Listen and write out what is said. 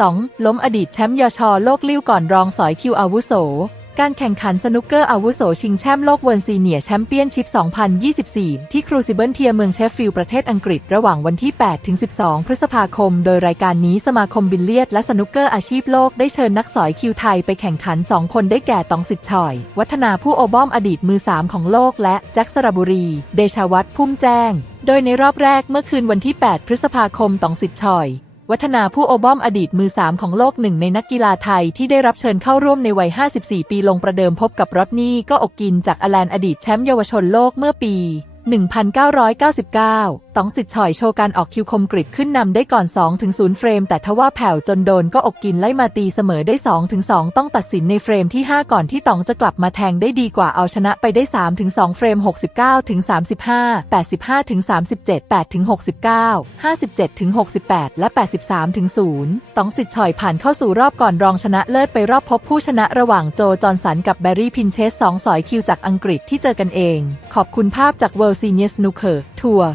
ต๋อง ล้มอดีตแชมป์ยชโลกลิ้วก่อนรองสอยคิวอาวุโส การแข่งขันสนุกเกอร์อาวุโสชิงแชมป์โลกเวิร์ซีเนียแชมเปี้ยนชิพ 2024 ที่ครูซิเบิลเทียเมืองเชฟฟิลด์ประเทศอังกฤษระหว่างวันที่8ถึง12 พฤษภาคม โดยรายการนี้สมาคมบิลเลียดและสนุกเกอร์อาชีพโลกได้เชิญนักสอยคิวไทยไปแข่งขัน 2 คนได้แก่ตองสิทธิ์ชอย วัฒนาผู้โอบอมอดีตมือ 3 ของโลก และแจ็คสระบุรี เดชาวัฒน์พุ่มแจ้ง โดยในรอบแรกเมื่อคืนวันที่ 8 พฤษภาคมตองสิทธิ์ชอย วัฒนาผู้โอบอมอดีตมือ 3 ของโลกหนึ่งในนักกีฬาไทยที่ได้รับเชิญเข้าร่วมในวัย 54 ปีลงประเดิมพบกับรอดนี่ก็อกกินจากอแลนอดีตแชมป์เยาวชนโลกเมื่อปี 1999 ต๋องสิทธิ์ฉอยโชว์การออกคิวคมกริบขึ้นนำได้ก่อน 2-0 เฟรม แต่ทว่าแผ่วจนโดนก็อกกินไล่มาตีเสมอได้ 2-2 ต้องตัดสินในเฟรมที่ 5 ก่อนที่ต๋องจะกลับมาแทงได้ดีกว่าเอาชนะไปได้ 3-2 เฟรม 69-35 85-37 8-69 57-68 และ 83-0 ต๋องสิทธิ์ฉอยผ่านเข้าสู่รอบก่อนรองชนะเลิศไปรอบพบผู้ชนะระหว่างโจจอห์นสันกับแบร์รี่พินเชสสองสอยคิวจากอังกฤษที่เจอกันเอง ขอบคุณภาพจาก World Senior Snooker Tour